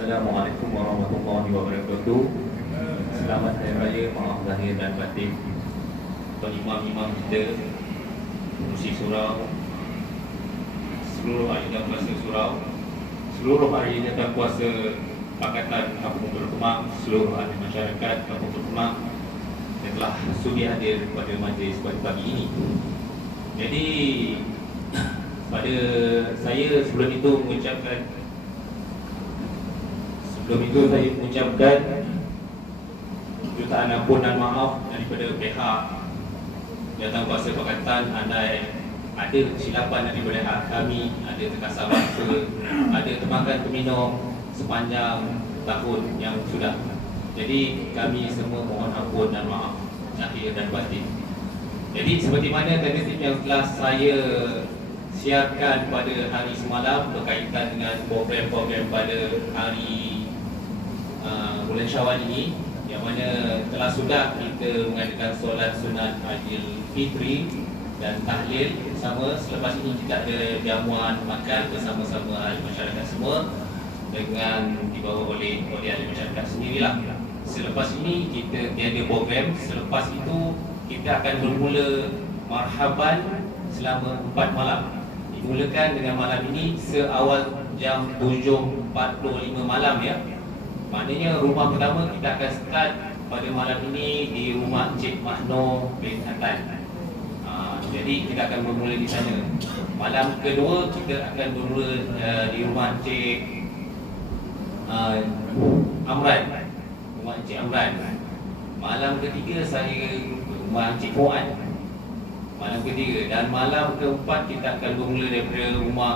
Assalamualaikum warahmatullahi wabarakatuh. Selamat Hari Raya, maaf lahir dan batin. Tuan imam-imam kita, pengurusi surau, seluruh ahli dan kuasa surau, seluruh ahli dan kuasa Pakatan Kampung Berkemang, seluruh ahli masyarakat Kampung Berkemang yang telah sudi hadir pada majlis pada pagi ini. Jadi pada saya sebelum itu saya mengucapkan jutaan ampun dan maaf daripada pihak Jawatankuasa Pakatan. Andai ada kesilapan daripada kami, ada terkasar bahasa, ada termakan terminum sepanjang tahun yang sudah. Jadi kami semua mohon ampun dan maaf lahir dan batin. Jadi seperti mana tentatif yang telah saya siarkan pada hari semalam berkaitan dengan program-program pada hari bulan Syawal ini, yang mana telah sudah kita mengadakan solat sunat Aidil Fitri dan tahlil bersama. Selepas ini kita ada jamuan makan bersama-sama ahli masyarakat semua dengan dibawa oleh ahli masyarakat sendirilah. selepas ini kita tiada program. Selepas itu kita akan bermula marhaban selama 4 malam. Dimulakan dengan malam ini seawal jam 7.45 malam ya. Maknanya rumah pertama kita akan start pada malam ini di rumah Encik Makno bin Atan. Jadi kita akan bermula di sana. Malam kedua kita akan bermula di rumah Encik Amran. Rumah Encik Amran. Malam ketiga saya rumah Encik Fuad. Malam ketiga. Dan malam keempat kita akan bermula daripada rumah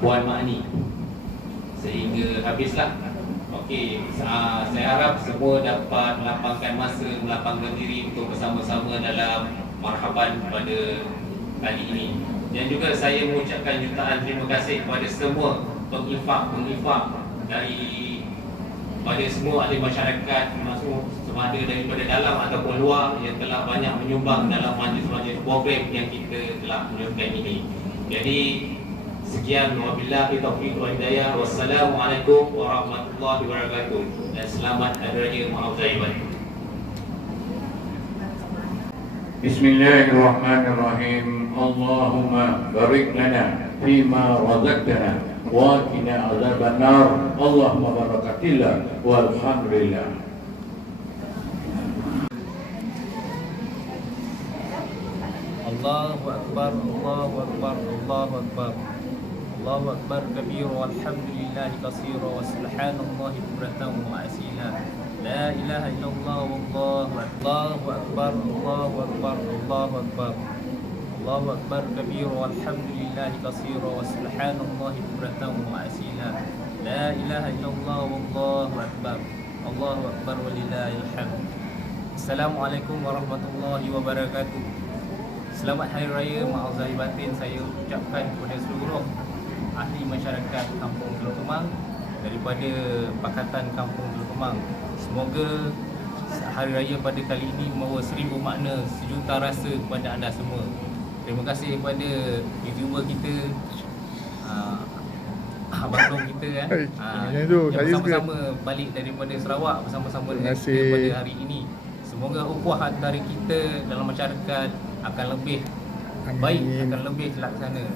Puan Makni sehingga habislah. Okey, saya harap semua dapat melapangkan masa, melapangkan diri untuk bersama-sama dalam marhaban pada kali ini. Dan juga saya mengucapkan jutaan terima kasih kepada semua penginfak dari pada semua ahli masyarakat, termasuk sama ada daripada dalam ataupun luar yang telah banyak menyumbang dalam majlis-majlis program yang kita telah menunjukkan ini. Jadi sekian, wabillahi taufiq wal hidayah. Wassalamualaikum warahmatullahi wabarakatuh. Dan selamat Hari Raya Maaf Zahir Batin. Bismillahirrahmanirrahim. Allahumma barik lana fima razaqtana wa qina azaban nar. Allahumma barakatillah walhamdulillah. Allahu akbar, Allahu akbar, Allahu akbar. Allahu akbar kabir walhamdulillahi katsira wa subhanallahi bukratan wa asila. La ilaha illallah wallahu akbar. Allahu akbar, Allahu akbar, Allahu akbar. Allahu akbar kabir walhamdulillahi katsira wa subhanallahi bukratan wa asila. La ilaha illallah wallahu akbar. Allahu akbar walillahil hamd. Assalamualaikum warahmatullahi wabarakatuh. Selamat Hari Raya Maaf Zahir Batin saya ucapkan kepada seluruh ahli masyarakat Kampung Teluk Kemang daripada Pakatan Kampung Teluk Kemang. Semoga Hari Raya pada kali ini membawa 1000 makna, sejuta rasa kepada anda semua. Terima kasih kepada YouTuber kita, Abang Long kita kan, yang bersama-sama balik daripada Sarawak bersama-sama dengan kita pada hari ini. Semoga ukhuwah antara kita dalam masyarakat akan lebih baik, akan lebih terlaksana.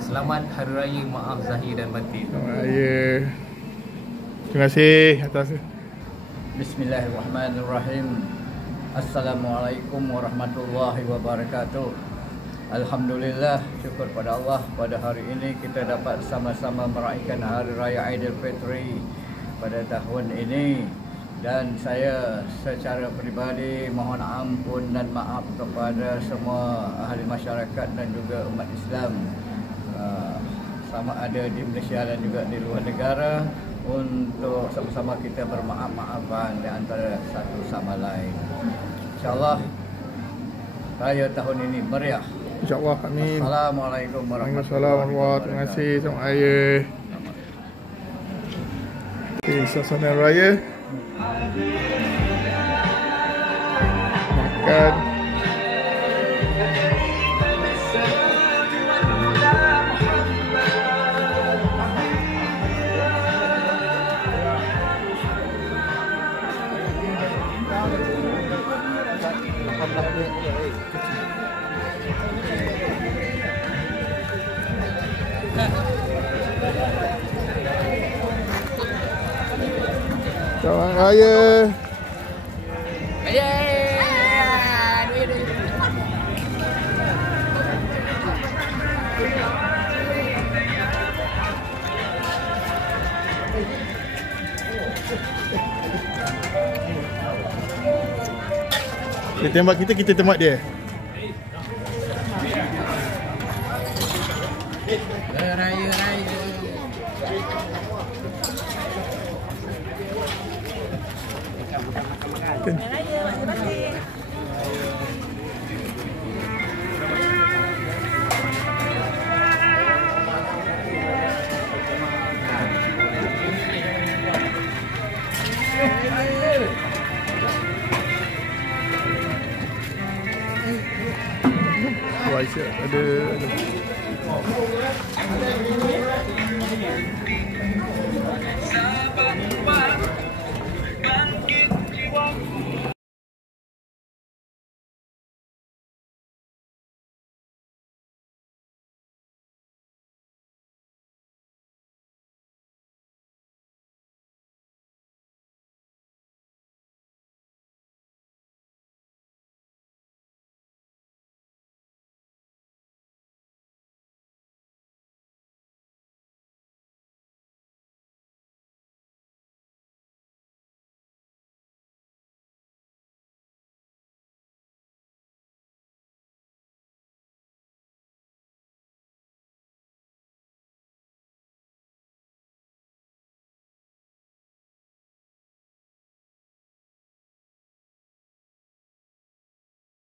Selamat Hari Raya Maaf Zahir dan Batin. Selamat Raya. Terima kasih atas. Bismillahirrahmanirrahim. Assalamualaikum warahmatullahi wabarakatuh. Alhamdulillah, syukur pada Allah, pada hari ini kita dapat sama-sama meraihkan Hari Raya Aidilfitri pada tahun ini. Dan saya secara peribadi mohon ampun dan maaf kepada semua ahli masyarakat dan juga umat Islam, sama ada di Malaysia dan juga di luar negara, untuk sama-sama kita bermaaf-maafan di antara satu sama lain. InsyaAllah Raya tahun ini meriah. InsyaAllah, amin. Assalamualaikum warahmatullahi wabarakatuh. Terima kasih. Selamat Raya. Okay, suasana Raya. Makan. Selamat Raya. Dia tembak kita, kita tembak dia. Raya-raya. Aisyah ada. Sahabat